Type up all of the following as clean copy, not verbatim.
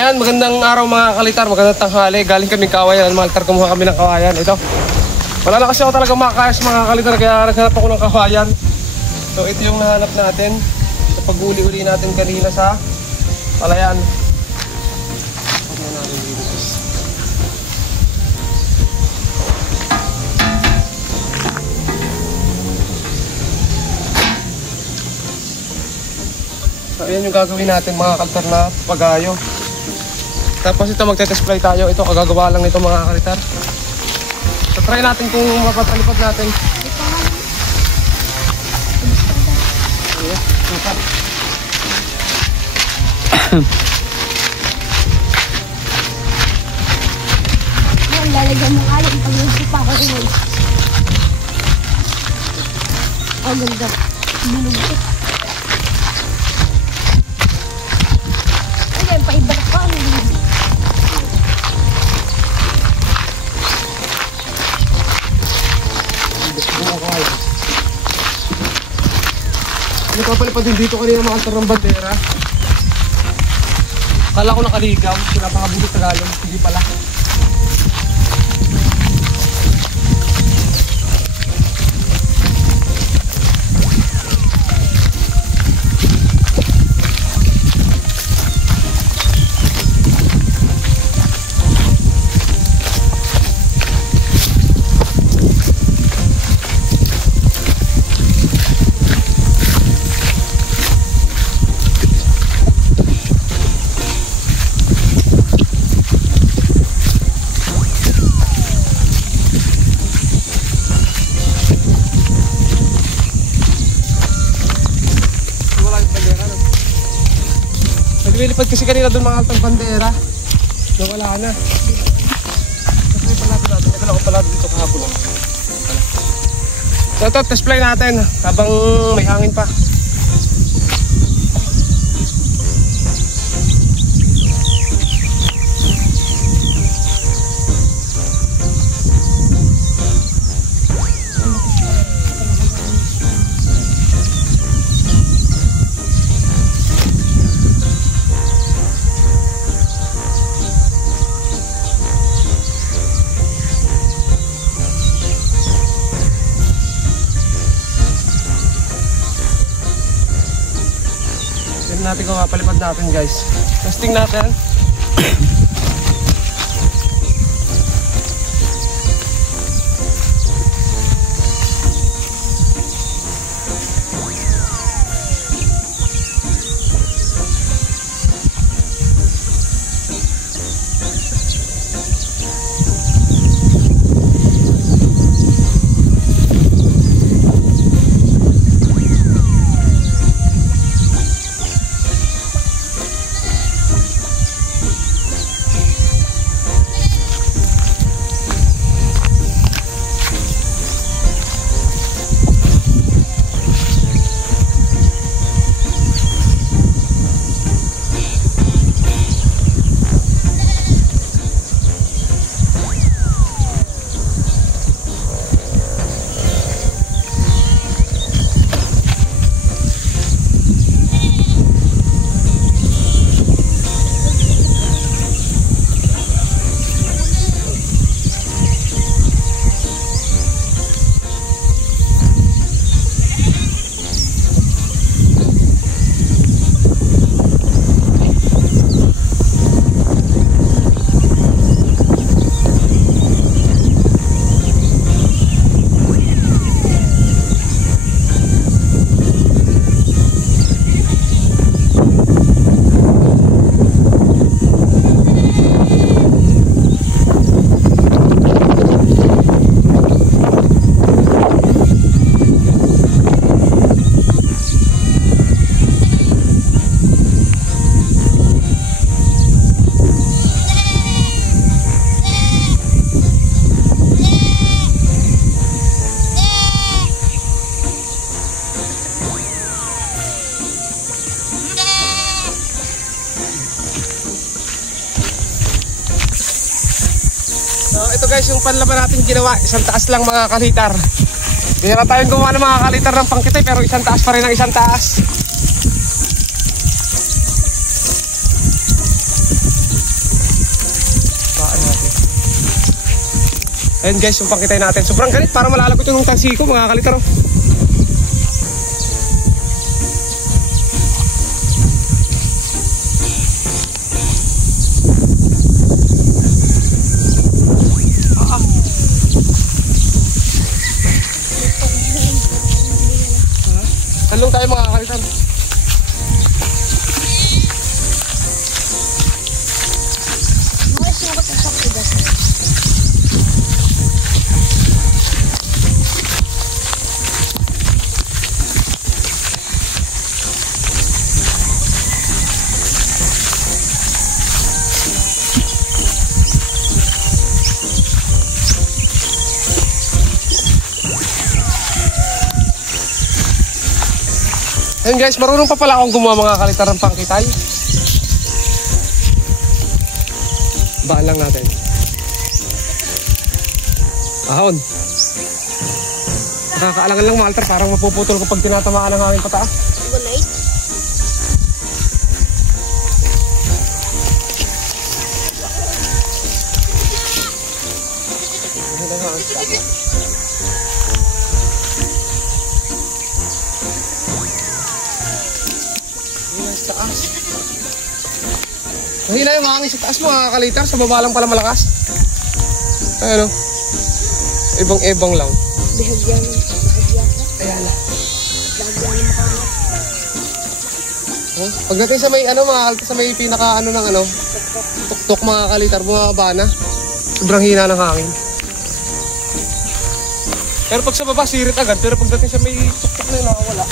Ayan, magandang araw mga kalitar, magandang tanghali. Galing kami kawayan, mga kalitar, kumuha kami ng kawayan. Ito, wala na kasi ako talaga makakayas mga kalitar, kaya naghanap ako ng kawayan. So ito yung nahanap natin sa pag-uli-uli natin kanina sa palayan. So ayan yung gagawin natin mga kalitar na pagayo. Tapos ito magte-test fly tayo. Ito kagagawa lang nito mga kalitar. So try natin kung mapapalipad natin. Ang lalagyan mo alam pag nagsipa ko rin. Ang ganda. Binugit. Ayan, paibalik pa. Nagpapalipad din dito kanina mga kalitar ng bandera. Kala ko nakaligaw, pinapakabulit na galon. Hindi pala. Naglilipad kasi kanina doon mga altang bandera. So wala na. Naglilipad natin. Nagala ko pala dito kahapon. So ito, test fly natin habang may hangin pa. Natin kung mapalipad natin guys. Testing natin. Guys, yung panlaban natin ginawa, isang taas lang mga kalitar. Hindi na tayong gumawa ng mga kalitar ng pangkitay, pero isang taas pa rin ang isang taas. Ayun guys, yung pangkitay natin. Sobrang galit para malalagot yung tansiko mga kalitar. Oh. Talong tayo mga kalitar. Ayun guys, marunong pa pala akong gumawa mga kalitar ng pangkitay. Baan lang natin. Ahon. Nakakaalangan lang mga altar, parang mapuputol ko pag tinatamaan ng hangin pataas. Gulay. Mahina yung hangin sa taas mga kalitar, sa baba lang pala malakas. Ayan o. Ibang-ibang lang. Bihagyan. Ayan na. Bihagyan mo kami. Oh, pagdating sa may ano mga kalitar, sa may pinaka ano ng ano, tuktok mga kalitar, bumaba na. Sobrang hina ng hangin. Pero pag sa baba, sirit agad. Pero pagdating sa may tuktok na yun, nakawala.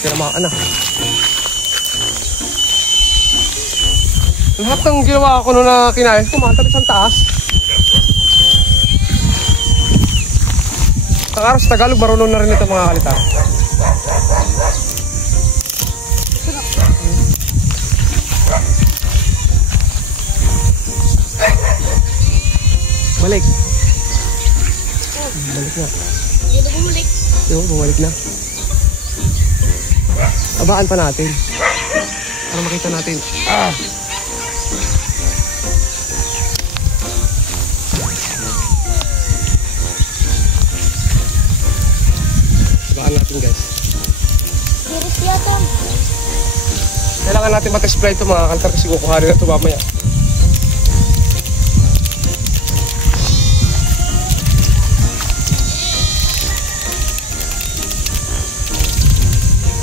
Kaya mga anak. Lahat ng ginawa ko noon na kinayas, kumanta rin sa taas. Ang araw sa Tagalog, marunong na rin ito mga kalitar. Balik. Balik na. Hindi na bumalik. Yung, bumalik na. Abaan pa natin. Para makita natin. Ah! Abaan natin guys. Iris yata. Kailangan natin matest fly ito mga kalitar kasi kukuhanin na ito mamaya.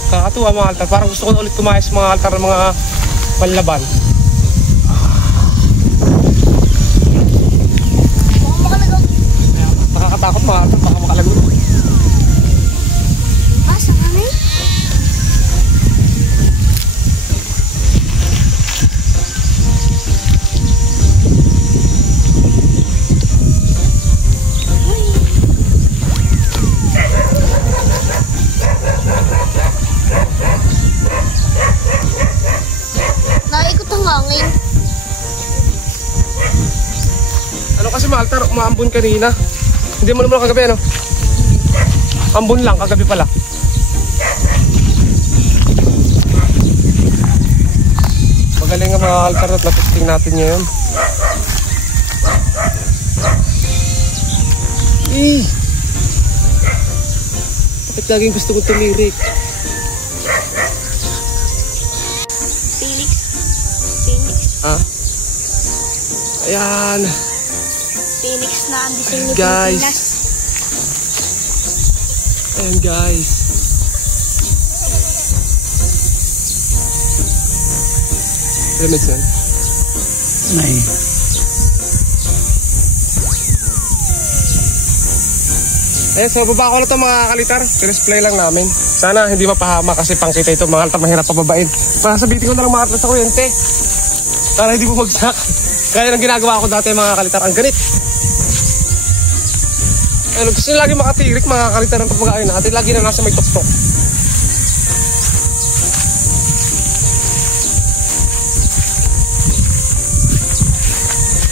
Kakatuwa mga altar. Parang gusto ko na ulit kumayas mga altar ng mga panlaban. Baka makalagaw. Nakakatakot mga altar. Baka makalagot. Basa nga na eh. Naikot ang hangin. Ano kasi mga altar, umaambon kanina. Hindi mo naman kagabi ano? Ambon lang, kagabi pala. Magaling nga mga altar at natesting natin ngayon. Bakit laging gusto ko tumirik? Phoenix. Phoenix. Ha? Ayan. Phoenix na ang design ni Guys. Pilipinas. Ayan guys. Limits yan. May. Ayan, so baba ko na ito mga kalitar. Display lang namin. Sana hindi mapahama kasi pangkita ito mga kalitar mahirap pababain. Pasabitin ko na lang mga kalitar sa kuryente. Para hindi bumagsak. Kaya nang ginagawa ko dati mga kalitar. Ang ganit. Ano, gusto nyo lagi makatirik mga kalitar ng pagpagain natin. Lagi na nasa may tuktok.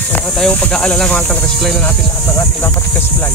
Wala tayong pag-aalala mga kalitar. Test fly na natin lahat ng ating dapat test fly.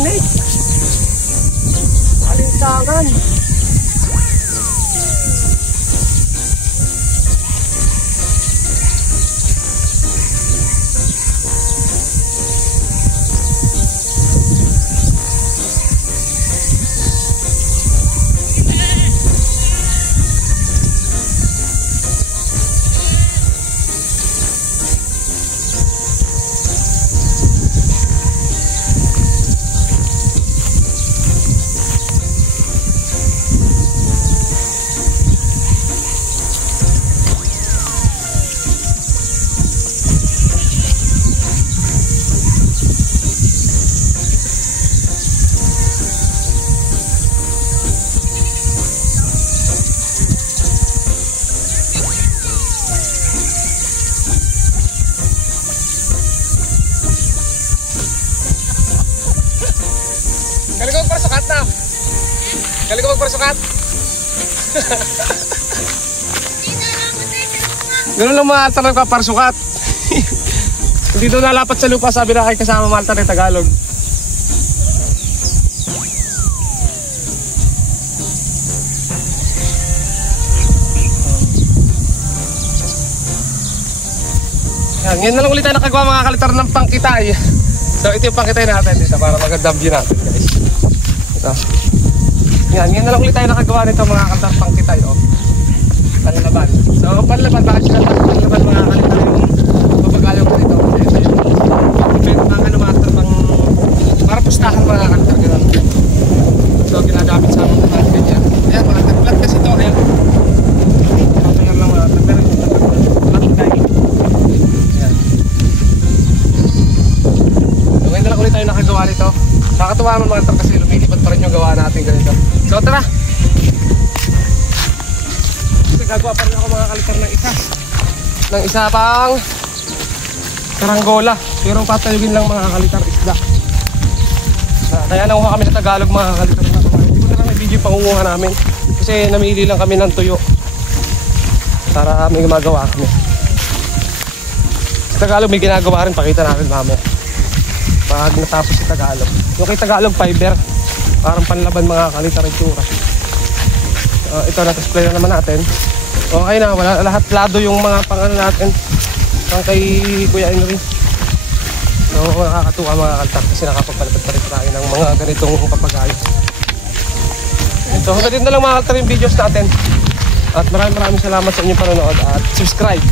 tinik. Alinsangan. Galing ko magparasukat na. Galing ko magparasukat. Ganun lang mga altar nagpaparasukat. Hindi doon nalapat sa lupa, sabi na kay kasama mga altar ng Tagalog. Yan, ngayon na lang ulit tayo nakagawa mga kalitar ng pangkitay. So ito yung pangkitay natin dito para magandang view natin guys. Ito. Yan, ngayon na lang ulit tayo nakagawa nito mga kalitar pangkitay. Oh. Panlaban. So panlaban, bakit sila panlaban mga kalitar yung papagayong ko dito. Ito mga ano mga kalitar pang para pustahan mga kalitar gano'n. So ginagamit sa mga ganyan. Ayan mga kalitar, flat kasi ito. Ayan. Ito lang mga kalitar. Pangkitay. Ayan. Ngayon na lang ulit tayo nakagawa nito. Nakakatuwa naman mga kalitar kasi lumilipad pa rin yung gawa natin ganito. So tara! Gagawa pa rin ako mga kalitar ng isa pang karanggola, pero patayugin lang mga kalitar isda. Kaya nanguha kami sa Tagalog mga kalitar. Hindi ko na lang may video pangunguha namin kasi namili lang kami ng tuyo para may gumagawa kami. Sa Tagalog may ginagawa rin, pakita natin mamaya pag natapos sa Tagalog. Yung kay Tagalog fiber, parang panlaban mga kalitar itsura. Ito na-display na naman natin. Okay na, wala, lahat lado yung mga pangano natin pang kay Kuya Henry. So nakakatuwa mga kalitar kasi nakapagpalapad pa rin tayo ng mga ganitong papagayo. So hanggang dito na lang mga kalitar yung videos natin. At maraming salamat sa inyong panonood at subscribe.